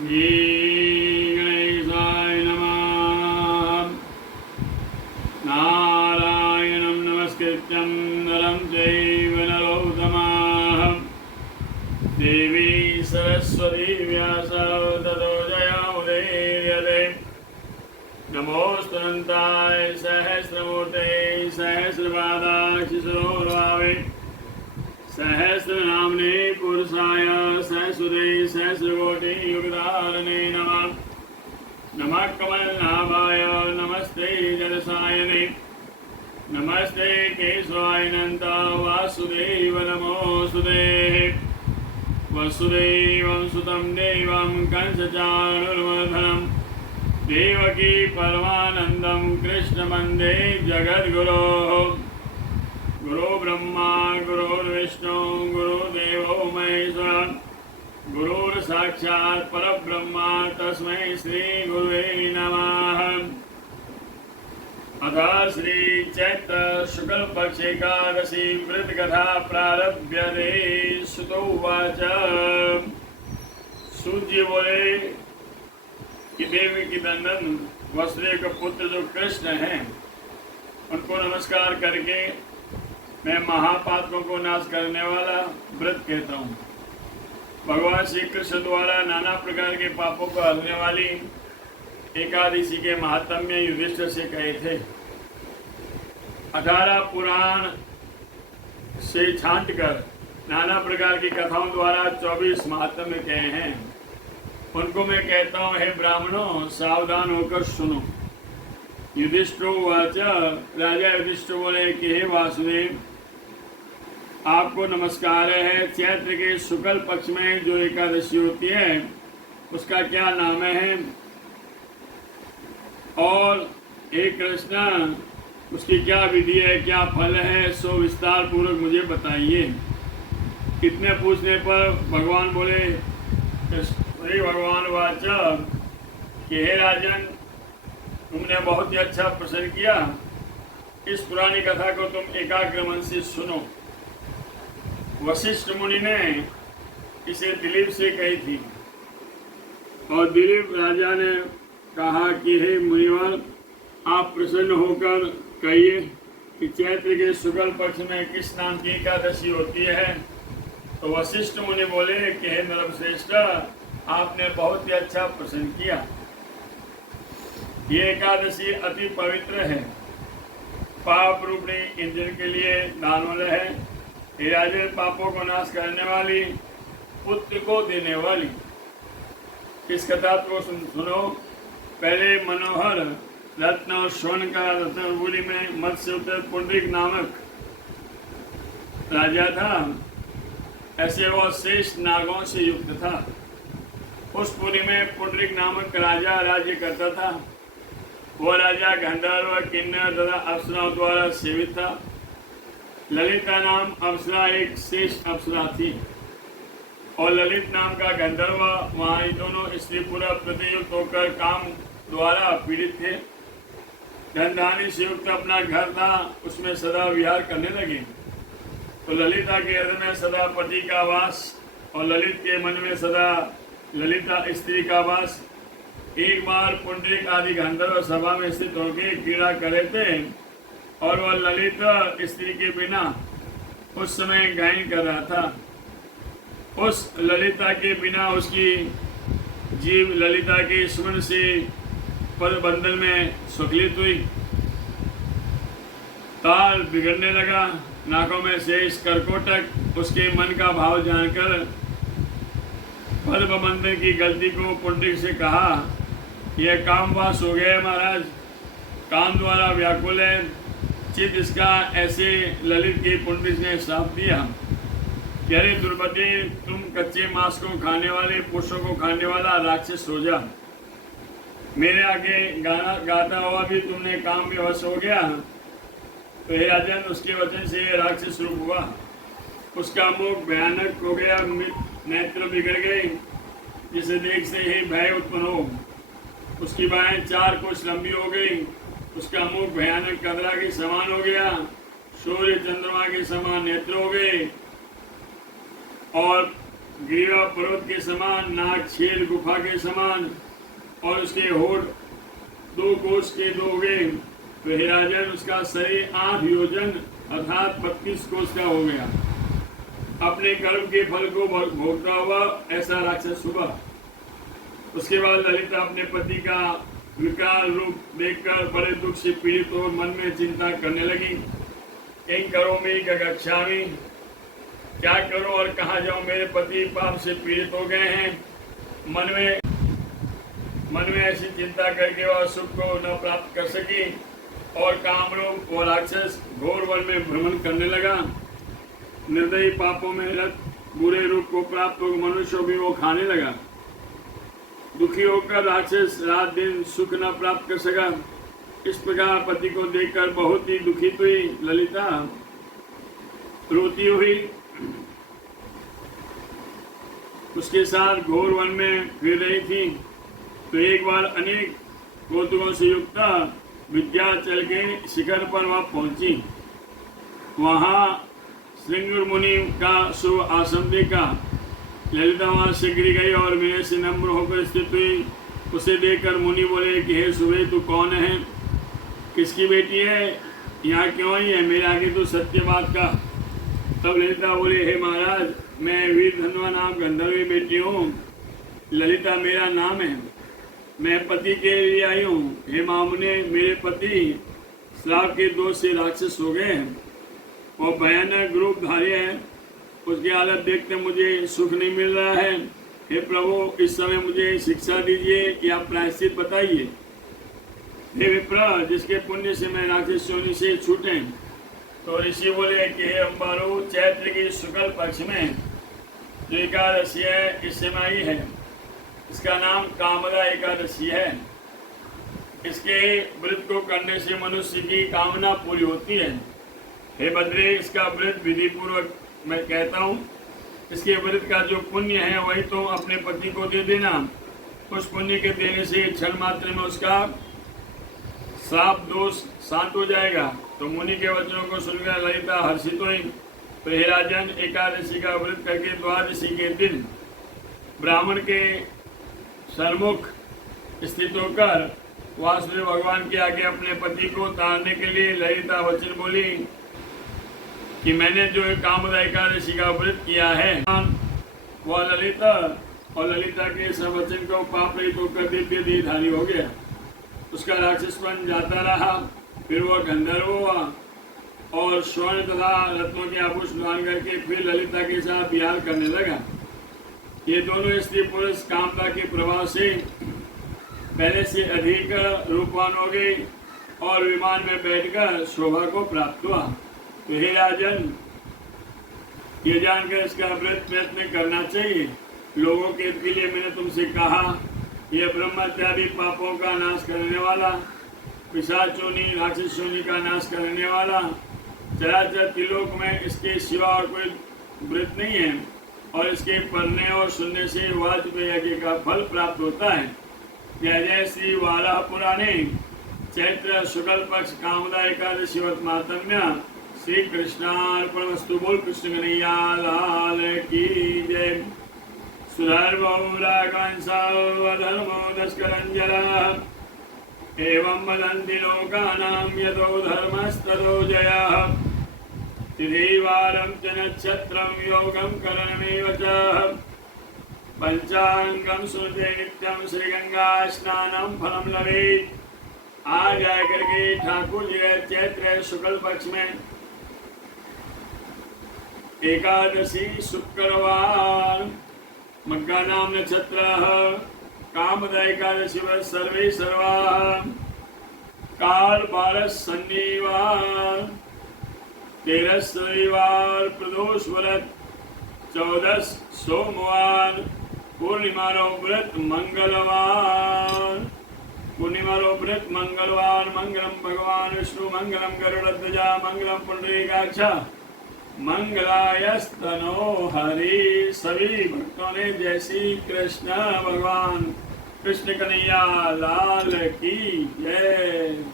श्रीगणेशाय नमः। नारायणं नमस्कृत्यं नरं चैव नरोत्तमः। देवी सरस्वती व्यासं ततो जयमुदीरये। नमोऽस्तुताय सहस्रमूर्ते सहस्रपादाक्षिसरोर्भावे सहस्रनाम्ने पुरुषाय सहस्रे सहस्रकोटि युगधारणे नमः। नमः कमलनाभाय नमस्ते जलसायने नमस्ते केशवाय नन्द वासुदेव नमोऽस्तुते। वसुदेवं सुतं देवं कंसचाणूरमर्दनं देवकी परमानन्दं कृष्णवन्दे जगद्गुरोः। गुरु ब्रह्मा गुरुर्विष्णु गुरुदेवो महेश्वर गुरुर्साक्षात् परब्रह्म तस्मै श्री गुरुवे नमः। अथ श्री चैत्र शुक्ल पक्ष एकादशी व्रत कथा प्रारभ्यते। सुत उवाच। सूत जी बोले कि देवी की नंदन वसुदेव का पुत्र जो कृष्ण हैं उनको नमस्कार करके मैं महापातकों को नाश करने वाला व्रत कहता हूँ। भगवान श्री कृष्ण द्वारा नाना प्रकार के पापों को हरने वाली एकादशी के महात्म्य युधिष्ठिर से कहे थे। 18 पुराण से छांटकर नाना प्रकार की कथाओं द्वारा 24 महात्म्य कहे हैं। उनको मैं कहता हूँ, हे ब्राह्मणों सावधान होकर सुनो। युधिष्ठिरो वाच। राजा युधिष्ठिर बोले कि हे वासुदेव आपको नमस्कार है। चैत्र के शुक्ल पक्ष में जो एकादशी होती है उसका क्या नाम है और हे कृष्ण उसकी क्या विधि है, क्या फल है, सो विस्तार पूर्वक मुझे बताइए। इतने पूछने पर भगवान बोले, श्री भगवान वाच कि हे राजन तुमने बहुत ही अच्छा प्रश्न किया। इस पुरानी कथा को तुम एकाग्र मन से सुनो। वशिष्ठ मुनि ने इसे दिलीप से कही थी और दिलीप राजा ने कहा कि हे मुनिवर आप प्रसन्न होकर कहिए कि चैत्र के शुक्ल पक्ष में किस नाम की एकादशी होती है। तो वशिष्ठ मुनि बोले कि हे नरश्रेष्ठ आपने बहुत ही अच्छा प्रश्न किया। ये एकादशी अति पवित्र है, पाप रूपी ईंधन के लिए दानवाला है। हे राजन पापों को नाश करने वाली, पुत्र को देने वाली। इस कथा को सुनो। पहले मनोहर रत्न और स्वर्ण का रत्नपुरी में मत्स्य उत्तर पुंडरीक नामक राजा था। ऐसे वह शेष नागों से युक्त था। उस पुरी में पुंडरीक नामक राजा राज्य करता था। वह राजा गंधर्व किन्नर तथा अप्सराओं द्वारा सेवित था। ललिता नाम अप्सरा एक शेष अप्सरा थी और ललित नाम का गंधर्व। वहाँ ये दोनों स्त्री पूरा प्रतियुक्त होकर काम द्वारा पीड़ित थे। धनधानी से युक्त अपना घर था, उसमें सदा विहार करने लगे। तो ललिता के हृदय में सदा पति का वास और ललित के मन में सदा ललिता स्त्री का वास। एक बार पुंडरीक आदि गंधर्व सभा में स्थित होकर क्रीड़ा कर रहे थे और वह ललित स्त्री के बिना उस समय गायन कर रहा था। उस ललिता के बिना उसकी जीव ललिता के स्मरण से पद बंधन में सुखलित हुई। ताल बिगड़ने लगा, नाकों में शेष करकोटक। उसके मन का भाव जानकर पद बंधन की गलती को पुंडरीक से कहा, यह कामवास हो गया महाराज, काम द्वारा व्याकुल है चित इसका। ऐसे ललित के पुंडरीक ने श्राप दिया कि अरे दुर्मति तुम कच्चे मांस को खाने वाले, पुरुषों को खाने वाला राक्षस हो जा। मेरे आगे गाना गाता हुआ भी तुमने काम में वश हो गया। तो हे राजन उसके वचन से राक्षस रूप हुआ। उसका मुख भयानक हो गया, नेत्र बिगड़ गए जिसे देख से ही भय उत्पन्न हो। उसकी बाहें 4 कोस लंबी हो गई। उसका मुख भयानक कदरा के समान हो गया। सूर्य चंद्रमा के समान नेत्र हो गए और ग्रीवा पर्वत के समान, नाक छेद गुफा के समान, और उसके होठ 2 कोस के 2 हुए। तो हे राजन, उसका शरीर 8 योजन अर्थात 32 कोस का हो गया। अपने कर्म के फल को भोगता हुआ ऐसा राक्षस हुआ। उसके बाद ललिता अपने पति का विकराल रूप देखकर बड़े दुख से पीड़ित और मन में चिंता करने लगी। इन करोमि गच्छामि, क्या करूं और कहाँ जाऊं, मेरे पति पाप से पीड़ित हो गए हैं। मन में ऐसी चिंता करके वह सुख को न प्राप्त कर सकी और कामरूप वो राक्षस घोर वन में भ्रमण करने लगा। निर्दयी पापों में रत बुरे रूप को प्राप्त हो मनुष्यों भी वो खाने लगा। दुखी होकर राक्षस रात दिन सुख न प्राप्त कर सका। इस प्रकार पति को देखकर बहुत ही दुखित हुई ललिता रोती हुई उसके साथ घोर वन में फिर रही थी। तो एक बार अनेक कौतुकों से युक्त विद्याचल के शिखर पर वह पहुंची। वहां श्रृंग मुनि का शुभ आश्रम देखा। ललिता वहां से गिर गई और विनय से नम्र होकर स्थित हुई। उसे देखकर मुनि बोले कि हे सुबह, तू कौन है, किसकी बेटी है, यहाँ क्यों आई है, मेरे आगे तो सत्य बात का। तब ललिता बोले, हे महाराज, मैं वीर धनवा नाम गंधर्वी बेटी हूँ। ललिता मेरा नाम है, मैं पति के लिए आई हूँ। हे मामुने, मेरे पति श्राप के दोष से राक्षस हो गए हैं और भयानक रूप धारे हैं। उसकी हालत देखते मुझे सुख नहीं मिल रहा है। हे प्रभु, इस समय मुझे शिक्षा दीजिए या प्रायश्चित बताइए। हे विप्र, जिसके पुण्य से मैं राक्षस योनि से छूटे। तो ऋषि बोले कि हे अम्बारो, चैत्र की शुक्ल पक्ष में जो एकादशी है इस समय आई है। इसका नाम कामदा एकादशी है। इसके व्रत को करने से मनुष्य की कामना पूरी होती है। हे बद्रे, इसका व्रत विधि पूर्वक मैं कहता हूँ। इसके व्रत का जो पुण्य है वही तो अपने पति को दे देना। उस पुण्य के देने से क्षण मात्र में उसका श्राप दोष शांत हो जाएगा। तो मुनि के वचनों को सुनकर ललिता हर्षित हुई। तो हे राजन, एकादशी का व्रत करके द्वादशी के दिन ब्राह्मण के सन्मुख स्थित होकर वासुदेव भगवान के आगे अपने पति को तारने के लिए ललिता वचन बोली कि मैंने जो कामदा एकादशी का व्रत किया है वह ललिता, और ललिता के इस वचन को पाप रहित होकर दिव्य देहधारी हो गया। उसका राक्षसपन जाता रहा। फिर वह गंधर्व हुआ और स्वर्ण तथा रत्नों के आभूषण धारण करके फिर ललिता के साथ विहार करने लगा। ये दोनों स्त्री पुरुष कामदा के प्रभाव से पहले से अधिक रूपवान हो गई और विमान में बैठकर शोभा को प्राप्त हुआ। तो हे राजन, ये जानकर इसका व्रत प्रयत्न करना चाहिए। लोगों के हित के लिए मैंने तुमसे कहा, यह ब्रह्मत्यादि पापों का नाश करने वाला, पिशाचोनी राक्षसोनी का नाश करने वाला, चराचर त्रिलोक में इसके सिवा और कोई व्रत नहीं है और इसके पढ़ने और सुनने से वाजपेयी यज्ञ का फल प्राप्त होता है। जय जय श्री वाराह पुराणे चैत्र शुक्ल पक्ष कामदा एकादशी व्रत महात्म्य। श्री कृष्णार्पणमस्तु। बोल कृष्ण कन्हैया लाल की जय। सुधर्मो दशकरञ्जलः एवं वदन्ति लोकानां यतो धर्मस्ततो जयः। तिथिवारं च नक्षत्रं योगं करणमेव च पंचांगम सुनते नित्यं श्रीगंगा स्नानं फलं लभेत्। आज आकर के ठाकुर जी चैत्र शुक्ल पक्ष में एकादशी शुक्रवार मग्गा नाम नक्षत्र कामदा एकादशी सर्वे सर्वा काल 12 शनिवार 13 रविवार प्रदोष व्रत 14 सोमवार पूर्णिमा व्रत मंगलवार मंगलम भगवान विष्णु मंगलम गरुड़ध्वजा मंगलम पुंडरीकाक्ष मंगलायस्तनो हरि। सभी भक्तों ने जय श्री कृष्ण भगवान कृष्ण कन्हैया लाल की जय।